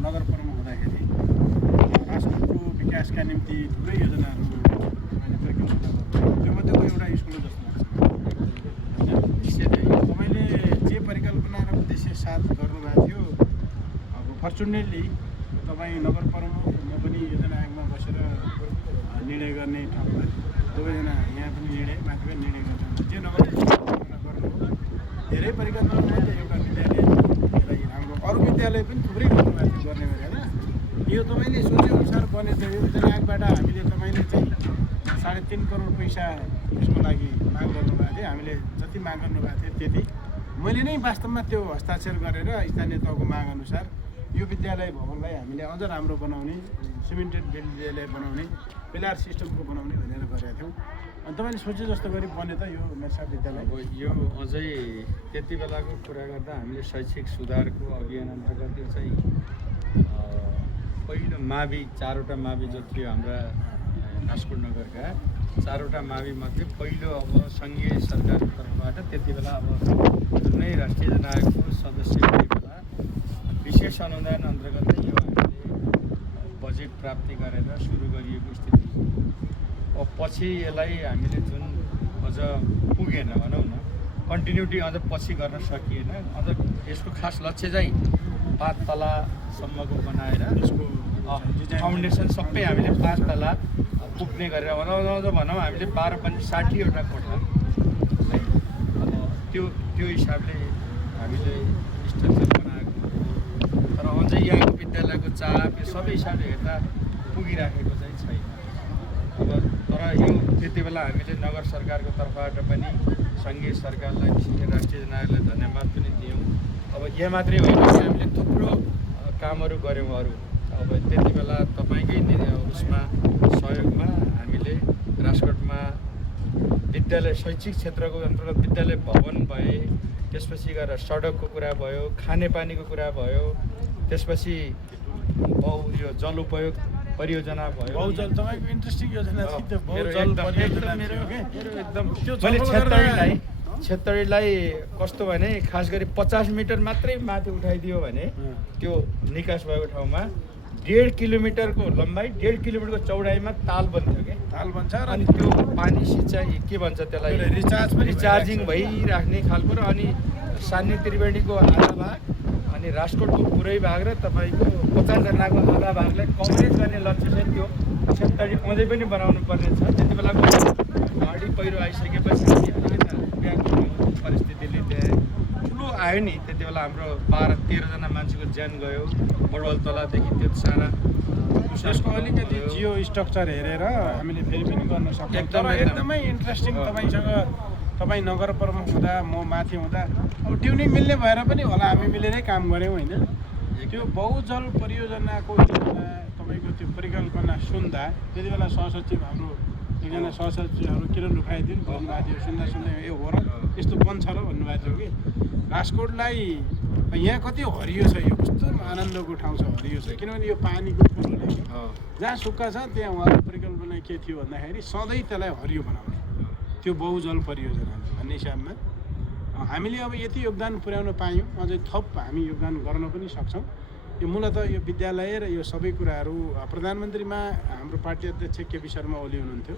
नगर प्रमुख हुँदाखेरि राष्ट्रको विकासका निम्ति थुप्रै योजनाहरू मैले परिकल्पना गर्छु। त्योमध्येको एउटा स्कुल जस्तो लाग्छ होइन। तपाईँले जे परिकल्पना र उद्देश्य साथ गर्नुभएको थियो, अब फर्चुनेटली तपाईँ नगर प्रमुख, म पनि योजना आयोगमा बसेर निर्णय गर्ने ठाउँमा दुवैजना यहाँ पनि निर्णय, माथि पनि निर्णय गर्नुहुन्छ। जे नगर गर्नु धेरै परिकल्पनामध्ये एउटा विद्यालय राम्रो, अरू विद्यालय पनि थुप्रै गर्नुभएको थियो गर्ने भने होइन। यो तपाईँले सोचेअनुसार बनेको यो योजना आयोगबाट हामीले तपाईँले चाहिँ 3.5 करोड पैसा यसको लागि माग गर्नुभएको थियो। हामीले जति माग गर्नुभएको थियो त्यति मैले नै वास्तवमा त्यो हस्ताक्षर गरेर स्थानीय तहको मागअनुसार यो विद्यालय भवनलाई हामीले अझ राम्रो बनाउने, सिमेन्टेड विद्यालय बनाउने, पिलर सिस्टमको बनाउने भनेर गरेका थियौँ। अनि तपाईँले सोचे जस्तो गरी बने त यो मेसा विद्यालय। अब यो अझै त्यति बेलाको कुरा गर्दा हामीले शैक्षिक सुधारको अभियान अन्तर्गत यो चाहिँ पहिलो मावि 4वटा मावि जो थियो हाम्रा राजकोट नगरका 4वटा मावि मध्ये पहिलो अब सङ्घीय सरकारको तर्फबाट त्यति बेला अब जुनै राष्ट्रिय जनआयोगको सदस्य हुने बेला विशेष अनुदान अन्तर्गत यो हामीले बजेट प्राप्ति गरेर सुरु गरिएको स्थिति। अब पछि यसलाई हामीले जुन अझ पुगेन भनौँ न, कन्टिन्युटी अझ पछि गर्न सकिएन। अझ यसको खास लक्ष्य चाहिँ 5 तलासम्मको बनाएर यसको फाउन्डेसन सबै हामीले 5 तला पुग्ने गरेर भनौँ हामीले 12-60वटा कोठा है। अब त्यो हिसाबले हामीले स्ट्रक्चर बनाएको, तर अझै यहाँको विद्यालयको चाप यो सबै हिसाबले हेर्दा पुगिराखेको चाहिँ छैन। अब तर यो त्यति बेला हामीले नगर सरकारको तर्फबाट पनि सङ्घीय सरकारलाई, विशेष राष्ट्रिय जनआयोगलाई धन्यवाद पनि दियौँ। अब यहाँ मात्रै होइन, हामीले थुप्रो कामहरू गऱ्यौँ अरू। अब त्यति बेला तपाईँकै उसमा सहयोगमा हामीले राजकोटमा विद्यालय शैक्षिक क्षेत्रको अन्तर्गत विद्यालय भवन भए, त्यसपछि गएर सडकको कुरा भयो, खानेपानीको कुरा भयो, त्यसपछि यो जल उपयोग परियोजना भयो। बहुजल तपाईँको इन्ट्रेस्टिङ योजना थियो त्यो बहुजल परियोजना थियो के एकदम। मैले क्षेत्रलाई कस्तो भने खास गरी 50 मिटर मात्रै माथि उठाइदियो भने त्यो निकास भएको ठाउँमा 1.5 किलोमिटरको लम्बाइ 1.5 किलोमिटरको चौडाइमा ताल बन्थ्यो के ताल बन्छ। अनि त्यो पानी सिँचाइ के भन्छ त्यसलाई रिचार्जिङ भइराख्ने खालको र अनि सान्य त्रिवेणीको आधा भाग अनि राजकोटको पुरै भाग र तपाईँको 50 जनाको आधा भागलाई कभरेज गर्ने लक्ष्य चाहिँ त्यो क्षेत्रले अझै पनि बनाउनु पर्ने छ। त्यति बेलाको बाढी पहिरो आइसकेपछि परिस्थितिले त्यहाँ ठुलो आयो नि। त्यति बेला हाम्रो 12-13 जना मान्छेको ज्यान गयो। बडवाल तलादेखि त्यो सारा त्यसको अलिकति जियो स्ट्रक्चर हेरेर हामीले फेरि पनि गर्न सक्छौँ। तर एकदमै इन्ट्रेस्टिङ तपाईँसँग, तपाईँ नगर प्रमुख हुँदा म माथि हुँदा अब ट्युनिङ मिल्ने भएर पनि होला हामी मिलेरै काम गऱ्यौँ होइन। त्यो बहुजल परियोजनाको तपाईँको त्यो परिकल्पना सुन्दा त्यति बेला सहसचिव हाम्रो एकजना सहसचिवहरू किरण रुखाइदिन भन्नुभएको थियो। सुन्दा ए हो र यस्तो बन्छ र भन्नुभएको थियो कि राजकोटलाई यहाँ कति हरियो छ, यो कस्तो आनन्दको ठाउँ छ, हरियो छ। किनभने यो पानीको कुरोले जहाँ सुक्खा छ त्यहाँ उहाँको परिकल्पना के थियो भन्दाखेरि सधैँ त्यसलाई हरियो बनाउने त्यो बहुजल परियोजना भन्ने हिसाबमा हामीले अब यति योगदान पुर्याउन पायौँ। अझै थप हामी योगदान गर्न पनि सक्छौँ। यो मूलतः यो विद्यालय र यो सबै कुराहरू प्रधानमन्त्रीमा हाम्रो पार्टी अध्यक्ष केपी शर्मा ओली हुनुहुन्थ्यो।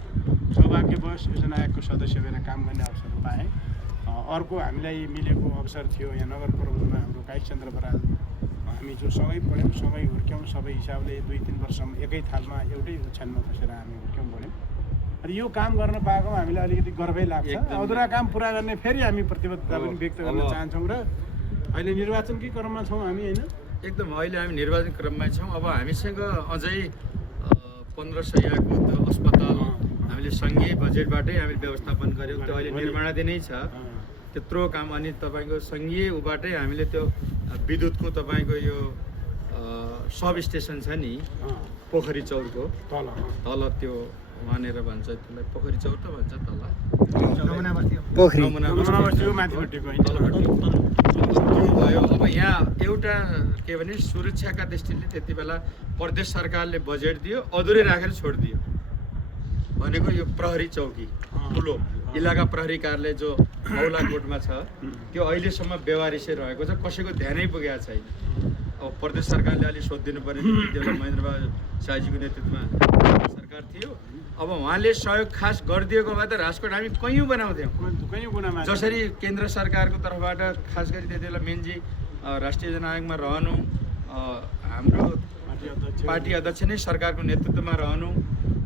सौभाग्यवश योजना आयोगको सदस्य भएर काम गर्ने अवसर पाएँ। अर्को हामीलाई मिलेको अवसर थियो यहाँ नगर प्रमुखमा हाम्रो काशीचन्द्र बराल, हामी जो सँगै पढ्यौँ, सँगै हुर्क्यौँ, सबै हिसाबले 2-3 वर्षसम्म एकै थालमा एउटै ओछ्यानमा बसेर हामी हुर्क्यौँ पढ्यौँ। र यो काम गर्न पाएकोमा हामीलाई अलिकति गर्वै लाग्छ। अधुरा काम पुरा गर्ने फेरि हामी प्रतिबद्धता पनि व्यक्त गर्न चाहन्छौँ। र अहिले निर्वाचनकै क्रममा छौँ हामी होइन। एकदम अहिले हामी निर्वाचन क्रममा छौँ। अब हामीसँग अझै 1500 त्यो अस्पताल हामीले सङ्घीय बजेटबाटै हामीले व्यवस्थापन गऱ्यौँ। त्यो अहिले निर्माणाधीनै छ त्यत्रो काम। अनि तपाईँको सङ्घीय उबाटै हामीले त्यो विद्युतको तपाईँको यो सब स्टेसन छ नि पोखरी चौरको तल त्यो वहाँनिर भन्छ त्यसलाई पोखरी चौर त भन्छ तल भयो। अब यहाँ एउटा के भने सुरक्षाका दृष्टिले त्यति बेला प्रदेश सरकारले बजेट दियो, अधुरै राखेर छोडिदियो। भनेको यो प्रहरी चौकी ठुलो इलाका प्रहरी कार्यालय जो मौलाकोटमा छ त्यो अहिलेसम्म बेवारिसै रहेको छ, कसैको ध्यानै पुगेको छैन। प्रदेश सरकारले अलि सोध दिनुपर्ने थियो। त्यति बेला महेन्द्रबहादुर शाहजीको नेतृत्वमा सरकार थियो। अब उहाँले सहयोग खास गरिदिएको भए त राजकोट हामी कैयौँ बनाउँथ्यौँ। कहीँ गुनामा जसरी केन्द्र सरकारको तर्फबाट खास गरी त्यति बेला मेनजी राष्ट्रिय जनआयोगमा रहनु, हाम्रो पार्टी अध्यक्ष नै सरकारको नेतृत्वमा रहनु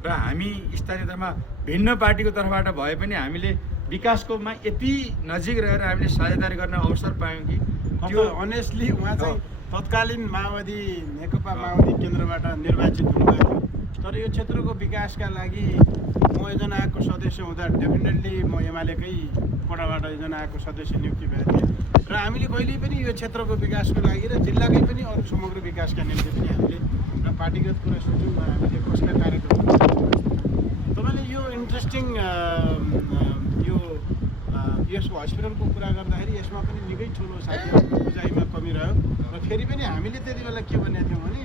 र हामी स्थानीय तहमा भिन्न पार्टीको तर्फबाट भए पनि हामीले विकासकोमा यति नजिक रहेर हामीले साझेदारी गर्न अवसर पायौँ कि त्यो अनेस्टली उहाँ चाहिँ तत्कालीन माओवादी नेकपा माओवादी केन्द्रबाट निर्वाचित हुनुभएको थियो। तर यो क्षेत्रको विकासका लागि म योजना आयोगको सदस्य हुँदा डेफिनेटली म एमालेकै कोटाबाट योजना आयोगको सदस्य नियुक्ति भएको थिएँ र हामीले कहिल्यै पनि यो क्षेत्रको विकासको लागि र जिल्लाकै पनि अरू समग्र विकासका निम्ति पनि हामीले र पार्टीगत कुरा सोच्यौँ हामीले कसका कार्यक्रम तपाईँले यो इन्ट्रेस्टिङ यसको हस्पिटलको कुरा गर्दाखेरि यसमा पनि निकै ठुलो साथीहरूको बुझाइमा कमी रह्यो र फेरि पनि हामीले त्यति बेला के भनेको थियौँ भने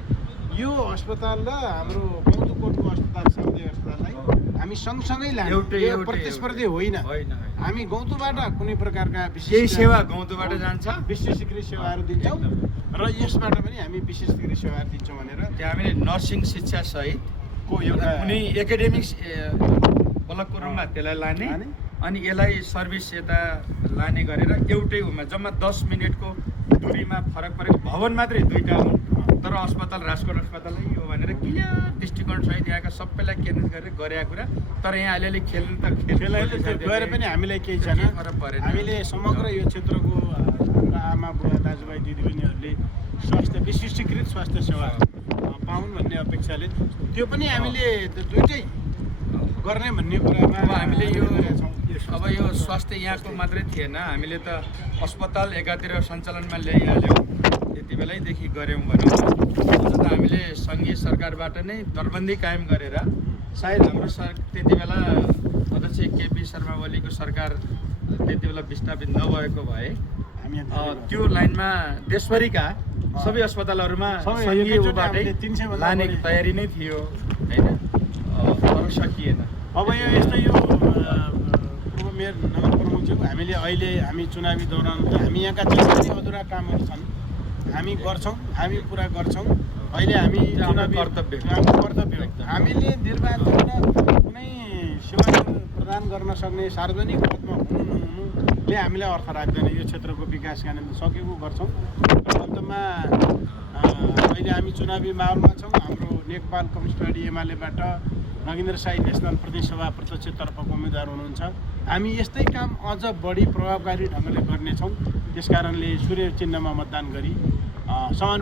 यो अस्पताल र हाम्रो गौतुकोटको अस्पताल सामुदायिक अस्पताललाई हामी सँगसँगै लाने प्रतिस्पर्धी होइन। हामी गौतुबाट कुनै प्रकारका केही सेवा गौतुबाट जान्छ, विशेषीकृत सेवाहरू दिन्छौँ र यसबाट पनि हामी विशेषीकृत सेवाहरू दिन्छौँ भनेर त्यहाँ हामीले नर्सिङ शिक्षा सहितको एउटा कुनै एकाडेमिक ब्लकको रूपमा त्यसलाई लाने अनि यसलाई सर्भिस यता लाने गरेर एउटै उमा जम्मा 10 मिनटको दूरीमा फरक परेको भवन मात्रै दुईटा हुन् तर अस्पताल राजकोट अस्पतालै हो भनेर क्लियर दृष्टिकोण सहित यहाँका सबैलाई केन्द्रित गरेर गरेका कुरा। तर यहाँ अलिअलि खेल्नु त गएर पनि हामीलाई केही छैन। फरक परेन। हामीले समग्र यो क्षेत्रको हाम्रा आमा बुवा दाजुभाइ दिदीबहिनीहरूले स्वास्थ्य विशिष्टीकृत स्वास्थ्य सेवा पाउन् भन्ने अपेक्षाले त्यो पनि हामीले दुइटै गर्ने भन्ने कुरामा हामीले यो अब यो स्वास्थ्य यहाँको मात्रै थिएन, हामीले त अस्पताल एकातिर सञ्चालनमा ल्याइहाल्यौँ त्यति बेलैदेखि गऱ्यौँ भनौँ। अझ त हामीले सङ्घीय सरकारबाट नै दरबन्दी कायम गरेर सायद हाम्रो त्यति बेला अध्यक्ष केपी शर्मा ओलीको सरकार त्यति बेला विस्थापित नभएको भए त्यो लाइनमा देशभरिका सबै अस्पतालहरूमा सङ्घीय उबाटै लाने तयारी नै थियो होइन, तर सकिएन। अब यो यस्तो यो पूर्व मेयर नगर प्रमुखज्यू हामीले अहिले हामी चुनावी दौरान हामी यहाँका जति पनि अधुरा कामहरू छन् हामी गर्छौँ, हामी पुरा गर्छौँ। अहिले हामी चुनावी कर्तव्य हामीले निर्वाचनमा कुनै सेवा प्रदान गर्न सक्ने सार्वजनिक पदमा हुनु नहुनुले हामीलाई अर्थ राख्दैन। यो क्षेत्रको विकासका निम्ति सकेको गर्छौँ र अन्तमा अहिले हामी चुनावी माहौलमा छौँ। हाम्रो नेकपाल कम्युनिस्ट पार्टी एमालेबाट नगेन्द्र साई नेसनल प्रदेश सभा प्रत्यक्षतर्फको उम्मेदवार हुनुहुन्छ। हामी यस्तै काम अझ बढी प्रभावकारी ढङ्गले गर्नेछौँ। त्यसकारणले सूर्य चिन्हमा मतदान गरी समान